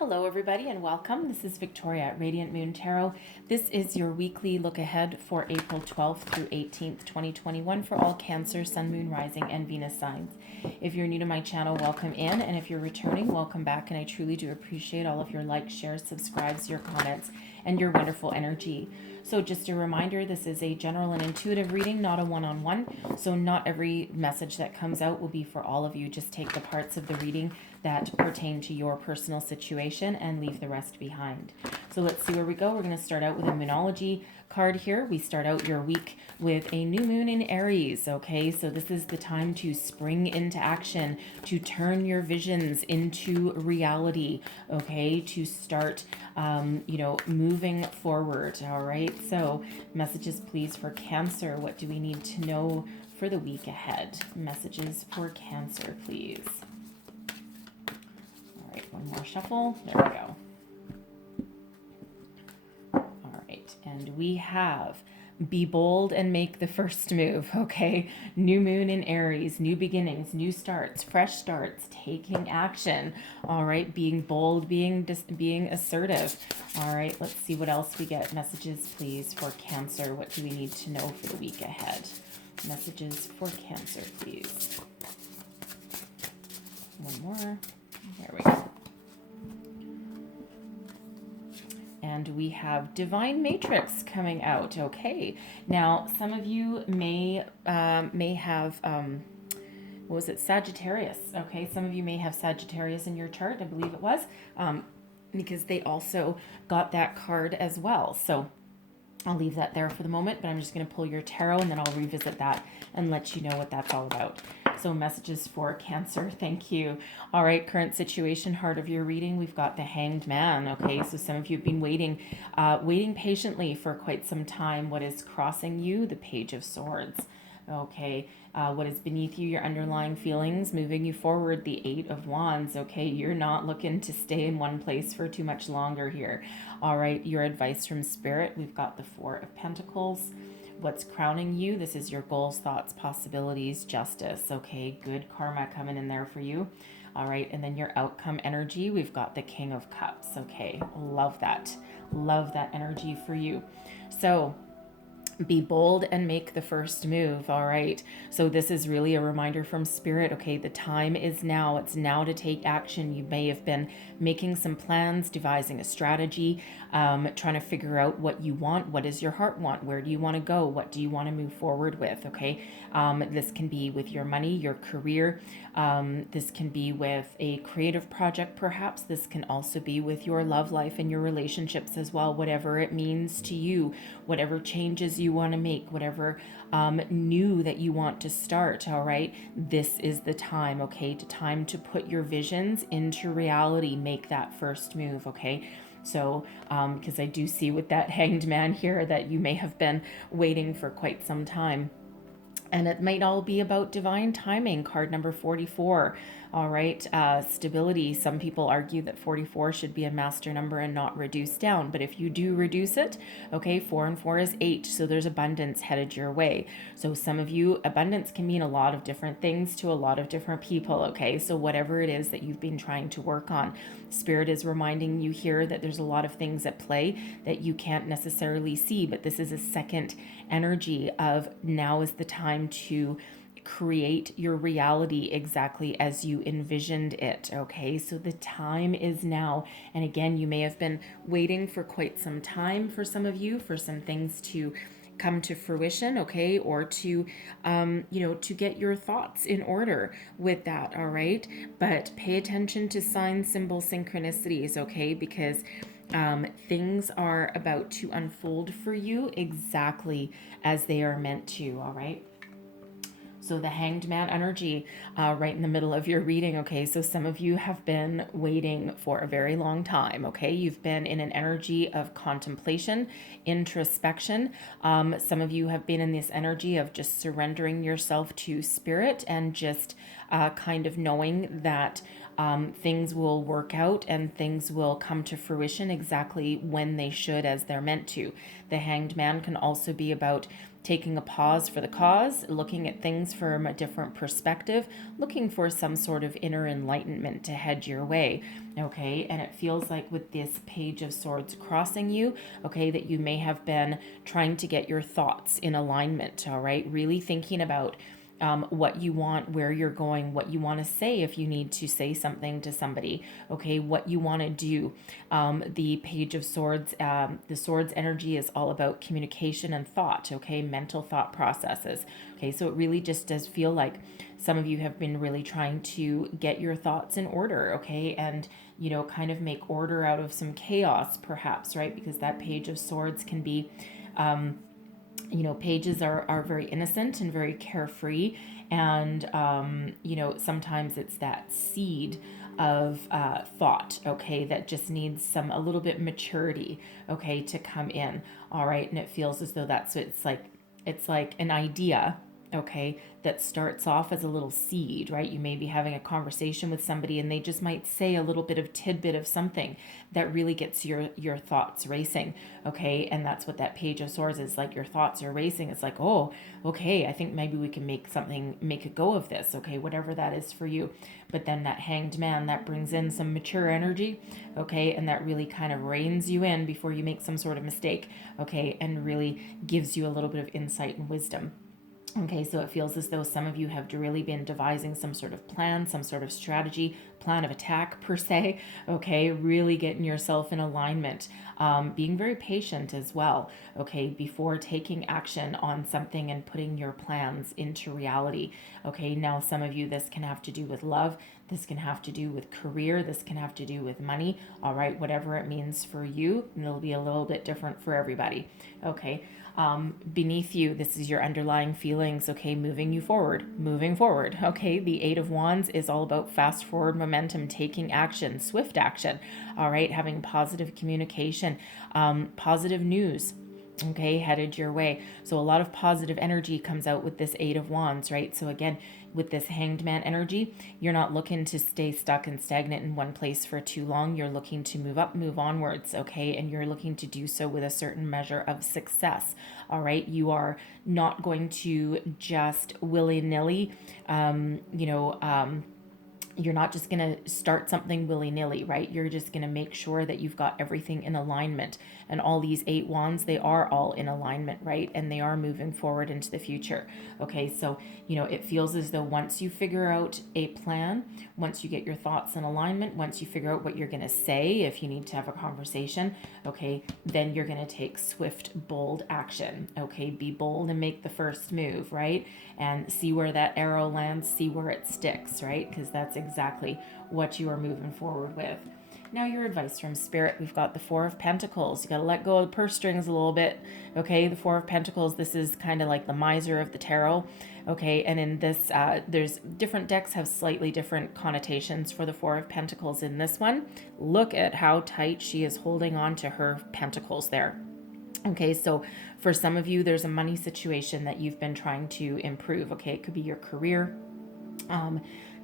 Hello, everybody, and welcome. This is Victoria at Radiant Moon Tarot. This is your weekly look ahead for April 12th through 18th, 2021 for all Cancer, Sun, Moon, Rising, and Venus signs. If you're new to my channel, welcome in, and if you're returning, welcome back, and I truly do appreciate all of your likes, shares, subscribes, your comments, and your wonderful energy. So just a reminder, this is a general and intuitive reading, not a one-on-one. So not every message that comes out will be for all of you. Just take the parts of the reading that pertain to your personal situation and leave the rest behind. So let's see where we go. We're going to start out with a Moonology card here. We start out your week with a new moon in Aries. Okay, so this is the time to spring into action, to turn your visions into reality. Okay, to start, moving forward. All right, so messages, please, for Cancer. What do we need to know for the week ahead? Messages for Cancer, please. All right, one more shuffle. There we go. All right, and we have be bold and make the first move, okay? New moon in Aries, new beginnings, new starts, fresh starts, taking action. All right, being bold, being assertive. All right, let's see what else we get. Messages, please, for Cancer. What do we need to know for the week ahead? Messages for Cancer, please. One more. There we go. And we have Divine Matrix coming out. Okay, now some of you may have what was it, Sagittarius? Okay, some of you may have Sagittarius in your chart. I believe it was because they also got that card as well. So I'll leave that there for the moment, but I'm just going to pull your tarot and then I'll revisit that and let you know what that's all about. So messages for Cancer, thank you. All right, current situation, heart of your reading, we've got the Hanged Man. Okay, so some of you have been waiting patiently for quite some time. What is crossing you? The Page of Swords. Okay, what is beneath you? Your underlying feelings, moving you forward. The Eight of Wands. Okay, you're not looking to stay in one place for too much longer here. All right, your advice from Spirit. We've got the Four of Pentacles. What's crowning you? This is your goals, thoughts, possibilities, justice. Okay, good karma coming in there for you. All right, and then your outcome energy. We've got the King of Cups. Okay, love that. Love that energy for you. So be bold and make the first move. All right, so this is really a reminder from Spirit. Okay, the time is now. It's now to take action. You may have been making some plans, devising a strategy, trying to figure out what you want. What does your heart want? Where do you want to go? What do you want to move forward with? Okay, this can be with your money, your career. This can be with a creative project, perhaps. This can also be with your love life and your relationships as well, whatever it means to you, whatever changes you want to make, whatever new that you want to start. All right, this is the time. Okay, time to put your visions into reality. Make that first move. Okay, so because I do see with that Hanged Man here that you may have been waiting for quite some time. And it might all be about divine timing. Card number 44. All right, stability. Some people argue that 44 should be a master number and not reduced down. But if you do reduce it, okay, 4 and 4 is 8. So there's abundance headed your way. So some of you, abundance can mean a lot of different things to a lot of different people. Okay, so whatever it is that you've been trying to work on, Spirit is reminding you here that there's a lot of things at play that you can't necessarily see. But this is a second energy of now is the time to create your reality exactly as you envisioned it. Okay, so the time is now. And again, you may have been waiting for quite some time for some of you for some things to come to fruition, okay, or to to get your thoughts in order with that. All right, but pay attention to signs, symbols, synchronicities, okay, because things are about to unfold for you exactly as they are meant to. All right, so the Hanged Man energy right in the middle of your reading. Okay, so some of you have been waiting for a very long time. Okay, you've been in an energy of contemplation, introspection. Some of you have been in this energy of just surrendering yourself to Spirit and just kind of knowing that things will work out and things will come to fruition exactly when they should, as they're meant to. The Hanged Man can also be about taking a pause for the cause, looking at things from a different perspective, looking for some sort of inner enlightenment to head your way. Okay, and it feels like with this Page of Swords crossing you, okay, that you may have been trying to get your thoughts in alignment. All right, really thinking about what you want, where you're going, what you want to say if you need to say something to somebody, okay, what you want to do. The Page of Swords, the Swords energy is all about communication and thought, okay, mental thought processes. Okay, so it really just does feel like some of you have been really trying to get your thoughts in order, okay, and kind of make order out of some chaos, perhaps, right? Because that Page of Swords can be pages are very innocent and very carefree, and sometimes it's that seed of thought, okay, that just needs a little bit maturity, okay, to come in. All right, and it feels as though it's like an idea, okay, that starts off as a little seed, right? You may be having a conversation with somebody and they just might say a little bit of tidbit of something that really gets your thoughts racing, okay? And that's what that Page of Swords is like. Your thoughts are racing. It's like, oh, okay, I think maybe we can make a go of this, okay, whatever that is for you. But then that Hanged Man, that brings in some mature energy, okay, and that really kind of reins you in before you make some sort of mistake, okay, and really gives you a little bit of insight and wisdom. Okay, so it feels as though some of you have really been devising some sort of plan, some sort of strategy, plan of attack per se. Okay, really getting yourself in alignment, being very patient as well. Okay, before taking action on something and putting your plans into reality. Okay, now some of you, this can have to do with love. This can have to do with career. This can have to do with money. All right, whatever it means for you, and it'll be a little bit different for everybody. Okay. Beneath you, this is your underlying feelings, okay, moving forward, okay. The Eight of Wands is all about fast forward momentum, taking action, swift action, all right, having positive communication, positive news, okay, headed your way. So a lot of positive energy comes out with this Eight of Wands, right? So again, with this Hanged Man energy, you're not looking to stay stuck and stagnant in one place for too long. You're looking to move up, move onwards, okay? And you're looking to do so with a certain measure of success, all right? You are not going to just willy-nilly, you're not just going to start something willy-nilly, right? You're just going to make sure that you've got everything in alignment. And all these Eight Wands, they are all in alignment, right? And they are moving forward into the future. Okay, so, it feels as though once you figure out a plan, once you get your thoughts in alignment, once you figure out what you're going to say, if you need to have a conversation, okay, then you're going to take swift, bold action. Okay, be bold and make the first move, right? And see where that arrow lands, see where it sticks, right? Because that's exactly what you are moving forward with. Now, your advice from Spirit, we've got the Four of Pentacles. You got to let go of the purse strings a little bit. Okay, the Four of Pentacles, this is kind of like the miser of the tarot. Okay, and in this, there's different decks have slightly different connotations for the Four of Pentacles. In this one, look at how tight she is holding on to her pentacles there. Okay, so for some of you, there's a money situation that you've been trying to improve. Okay, it could be your career,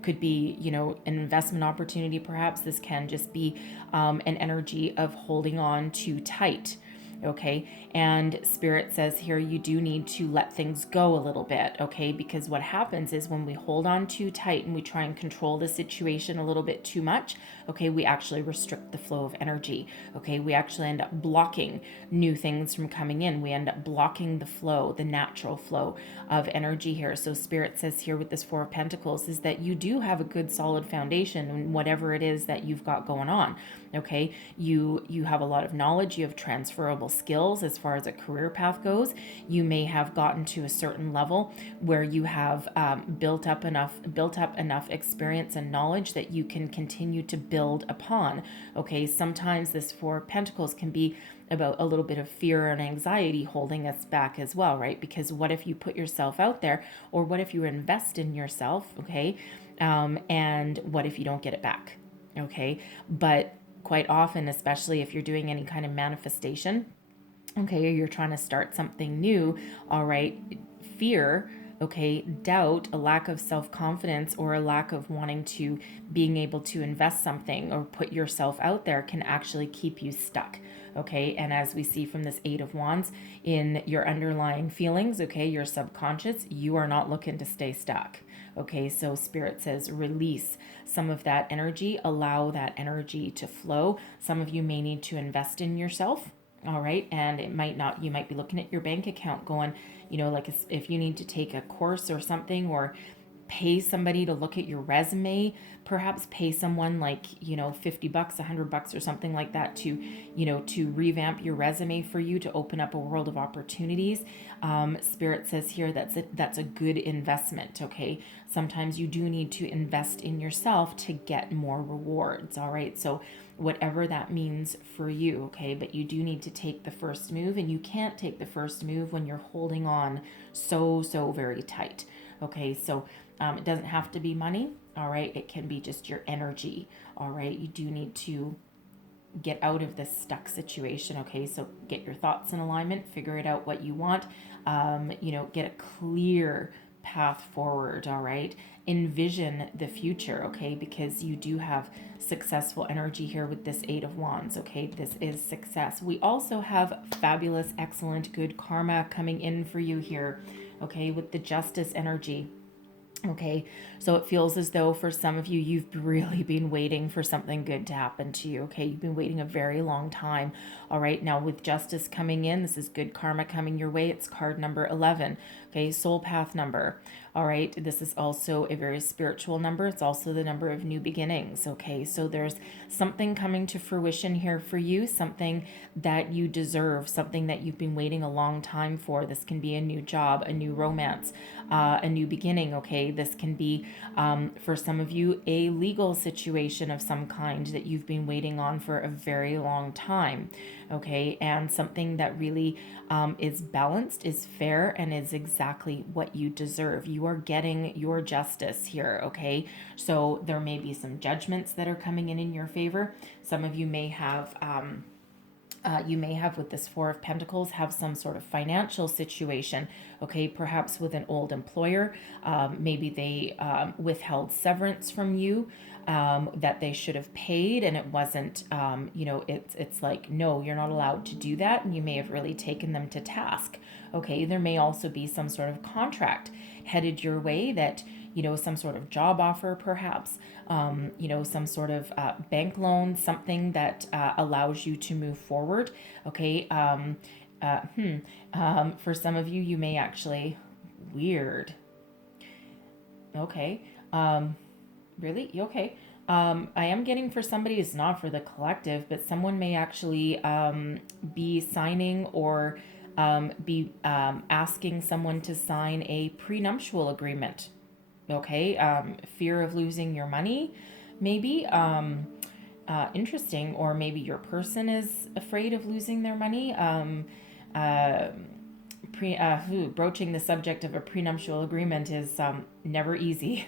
could be, an investment opportunity, perhaps. This can just be an energy of holding on too tight. Okay, and Spirit says here you do need to let things go a little bit, okay, because what happens is when we hold on too tight and we try and control the situation a little bit too much, okay, we actually restrict the flow of energy. Okay, we actually end up blocking new things from coming in. We end up blocking the flow, the natural flow of energy here. So Spirit says here with this Four of Pentacles is that you do have a good solid foundation in whatever it is that you've got going on. Okay, you have a lot of knowledge, you have transferable skills as far as a career path goes. You may have gotten to a certain level where you have built up enough experience and knowledge that you can continue to build upon. Okay, sometimes this Four of Pentacles can be about a little bit of fear and anxiety holding us back as well, right? Because what if you put yourself out there, or what if you invest in yourself, okay, and what if you don't get it back? Okay, but quite often, especially if you're doing any kind of manifestation, okay, or you're trying to start something new, all right, fear okay, doubt, a lack of self-confidence, or a lack of wanting to being able to invest something or put yourself out there can actually keep you stuck. Okay, and as we see from this Eight of Wands, in your underlying feelings, okay, your subconscious, you are not looking to stay stuck. Okay, so Spirit says release some of that energy, allow that energy to flow. Some of you may need to invest in yourself. All right, and it might not, you might be looking at your bank account going, like if you need to take a course or something, or pay somebody to look at your resume, perhaps pay someone like, $50, $100 or something like that to revamp your resume for you, to open up a world of opportunities. Spirit says here that's a good investment. Okay, sometimes you do need to invest in yourself to get more rewards. All right, so whatever that means for you. Okay, but you do need to take the first move, and you can't take the first move when you're holding on so very tight. Okay, so it doesn't have to be money. All right, it can be just your energy. All right, you do need to get out of this stuck situation. Okay, so get your thoughts in alignment, figure it out what you want, get a clear path forward. All right, envision the future. Okay, because you do have successful energy here with this Eight of Wands. Okay, this is success. We also have fabulous, excellent, good karma coming in for you here. Okay, with the Justice energy. Okay, so it feels as though for some of you, you've really been waiting for something good to happen to you. Okay, you've been waiting a very long time. All right, now with Justice coming in, this is good karma coming your way. It's card number 11. Okay, soul path number. All right, this is also a very spiritual number. It's also the number of new beginnings. Okay, so there's something coming to fruition here for you, something that you deserve, something that you've been waiting a long time for. This can be a new job, a new romance, a new beginning. Okay, this can be for some of you a legal situation of some kind that you've been waiting on for a very long time. Okay, and something that really is balanced, is fair, and is exactly what you deserve. You are getting your justice here. Okay, so there may be some judgments that are coming in your favor. Some of you may have with this Four of Pentacles, have some sort of financial situation, okay, perhaps with an old employer. Maybe they withheld severance from you that they should have paid, and it wasn't, it's like, no, you're not allowed to do that, and you may have really taken them to task. Okay, there may also be some sort of contract headed your way that, some sort of job offer, perhaps, some sort of bank loan, something that allows you to move forward. Okay. For some of you, you may actually, weird. Okay. Really? Okay. I am getting for somebody, it's not for the collective, but someone may actually be signing or be asking someone to sign a prenuptial agreement. Okay, fear of losing your money, maybe. Interesting, or maybe your person is afraid of losing their money. Broaching the subject of a prenuptial agreement is never easy.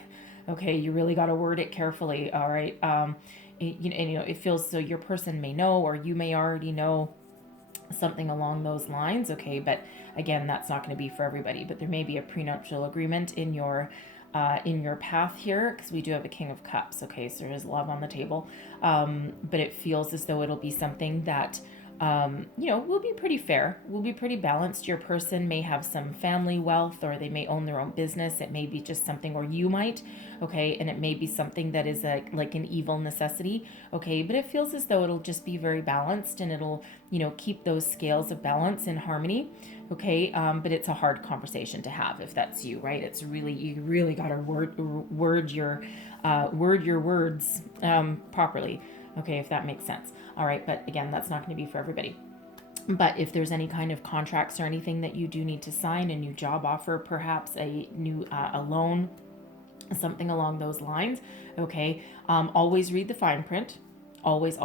Okay, you really got to word it carefully. All right, it feels so your person may know, or you may already know something along those lines. Okay, but again, that's not going to be for everybody. But there may be a prenuptial agreement in your path here, because we do have a King of Cups. Okay, so there is love on the table, but it feels as though it'll be something that will be pretty fair, will be pretty balanced. Your person may have some family wealth, or they may own their own business. It may be just something, or you might, okay, and it may be something that is like an evil necessity, okay, but it feels as though it'll just be very balanced, and it'll, keep those scales of balance in harmony. Okay, but it's a hard conversation to have if that's you, right? It's really, you really got to word your words properly. Okay, if that makes sense. All right, but again, that's not going to be for everybody. But if there's any kind of contracts or anything that you do need to sign, a new job offer, perhaps a new a loan, something along those lines, okay, always read the fine print. Always,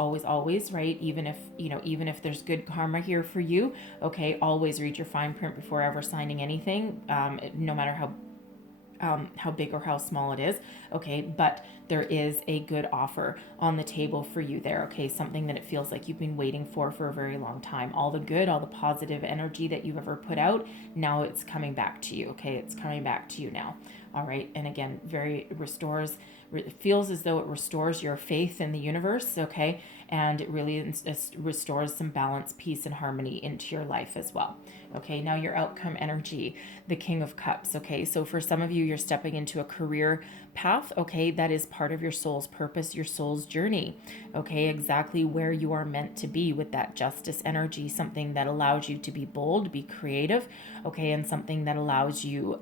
right? Even if there's good karma here for you, okay, always read your fine print before ever signing anything, no matter how big or how small it is. Okay, but there is a good offer on the table for you there. Okay, something that it feels like you've been waiting for a very long time. All the good, all the positive energy that you've ever put out, now it's coming back to you. Okay, it's coming back to you now. All right, and again, it feels as though it restores your faith in the universe, okay? And it really restores some balance, peace, and harmony into your life as well. Okay, now your outcome energy, the King of Cups, okay? So for some of you, you're stepping into a career path, okay? That is part of your soul's purpose, your soul's journey, okay? Exactly where you are meant to be with that justice energy, something that allows you to be bold, be creative, okay? And something that allows you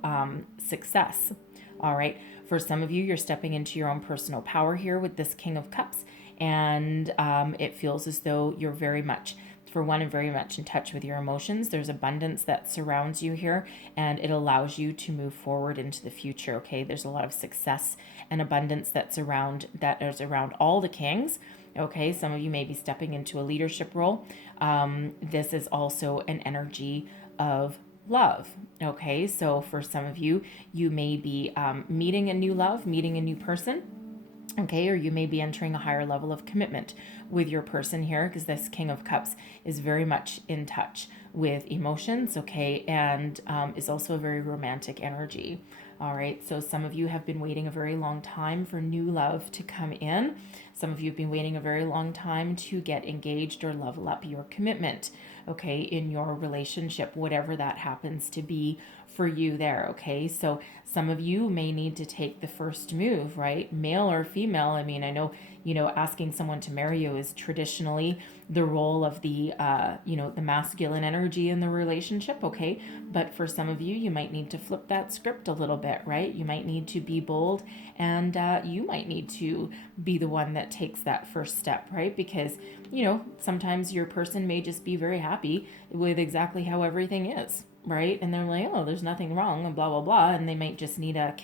success. All right. For some of you, you're stepping into your own personal power here with this King of Cups. And it feels as though you're very much in touch with your emotions. There's abundance that surrounds you here, and it allows you to move forward into the future. Okay. There's a lot of success and abundance that is around all the kings. Okay. Some of you may be stepping into a leadership role. This is also an energy of love. Okay, so for some of you, you may be meeting a new love, meeting a new person. Okay, or you may be entering a higher level of commitment with your person here, because this King of Cups is very much in touch with emotions, okay, and is also a very romantic energy. All right, so some of you have been waiting a very long time for new love to come in. Some of you have been waiting a very long time to get engaged or level up your commitment, okay, in your relationship, whatever that happens to be for you there, okay? So some of you may need to take the first move, right? Male or female. I mean, I know, asking someone to marry you is traditionally the role of the, the masculine energy in the relationship, okay? But for some of you, you might need to flip that script a little bit, right? You might need to be bold, and you might need to be the one that takes that first step, right? Because, sometimes your person may just be very happy with exactly how everything is, right? And they're like, oh, there's nothing wrong, and blah blah blah, and they might just need a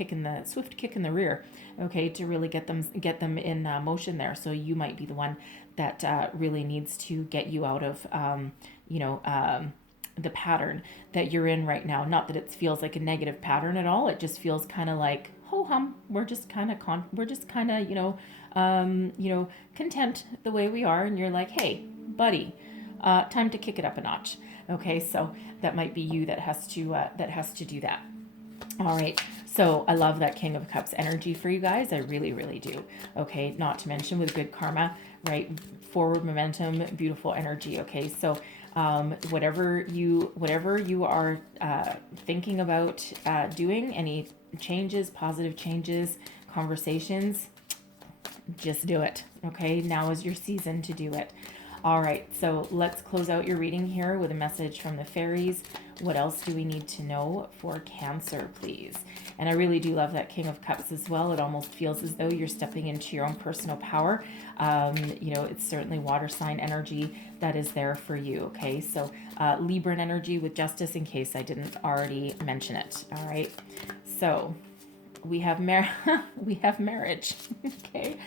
swift kick in the rear, okay, to really get them in motion there. So you might be the one that really needs to get you out of the pattern that you're in right now. Not that it feels like a negative pattern at all. It just feels kind of like ho hum. We're just kind of content the way we are, and you're like, hey, buddy, time to kick it up a notch. Okay, so that might be you that has to do that. All right, so I love that King of Cups energy for you guys. I really, really do. Okay, not to mention with good karma, right? Forward momentum, beautiful energy. Okay, so whatever you are thinking about doing, any changes, positive changes, conversations, just do it. Okay, now is your season to do it. All right, so let's close out your reading here with a message from the fairies. What else do we need to know for Cancer, please? And I really do love that King of Cups as well. It almost feels as though you're stepping into your own personal power. It's certainly water sign energy that is there for you, okay? So Libran energy with justice, in case I didn't already mention it, all right? So we have marriage, okay?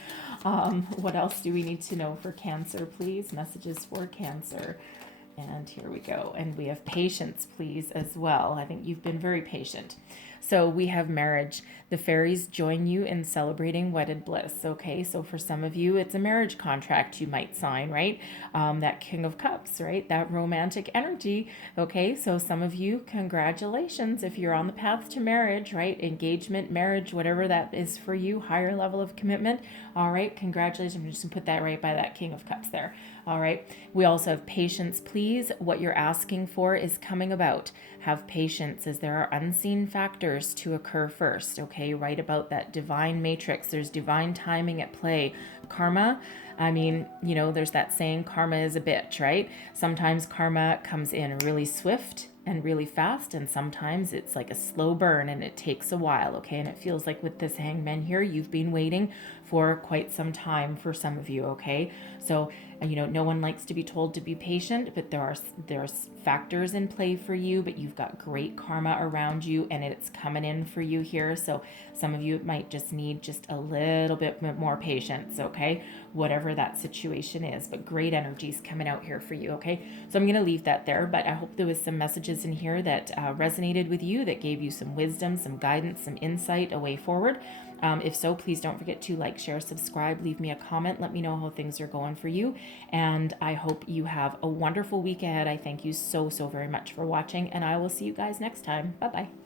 What else do we need to know for Cancer, please? Messages for Cancer. And here we go. And we have patience, please, as well. I think you've been very patient. So we have marriage. The fairies join you in celebrating wedded bliss. Okay, so for some of you, it's a marriage contract you might sign, right? That King of Cups, right? That romantic energy. Okay, so some of you, congratulations if you're on the path to marriage, right? Engagement, marriage, whatever that is for you, higher level of commitment. All right, congratulations. I'm just going to put that right by that King of Cups there. All right, we also have patience, please. What you're asking for is coming about. Have patience, as there are unseen factors to occur first. Okay, write about that divine matrix. There's divine timing at play. Karma, I mean, there's that saying, karma is a bitch, right? Sometimes karma comes in really swift and really fast, and sometimes it's like a slow burn and it takes a while, okay? And it feels like with this hangman here, you've been waiting for quite some time for some of you, okay? So No one likes to be told to be patient, but there's factors in play for you, but you've got great karma around you and it's coming in for you here. So some of you might just need just a little bit more patience, okay? Whatever that situation is, but great energies coming out here for you, okay? So I'm going to leave that there, but I hope there was some messages in here that resonated with you, that gave you some wisdom, some guidance, some insight, a way forward. If so, please don't forget to like, share, subscribe, leave me a comment. Let me know how things are going for you. And I hope you have a wonderful week ahead. I thank you so, so very much for watching, and I will see you guys next time. Bye-bye.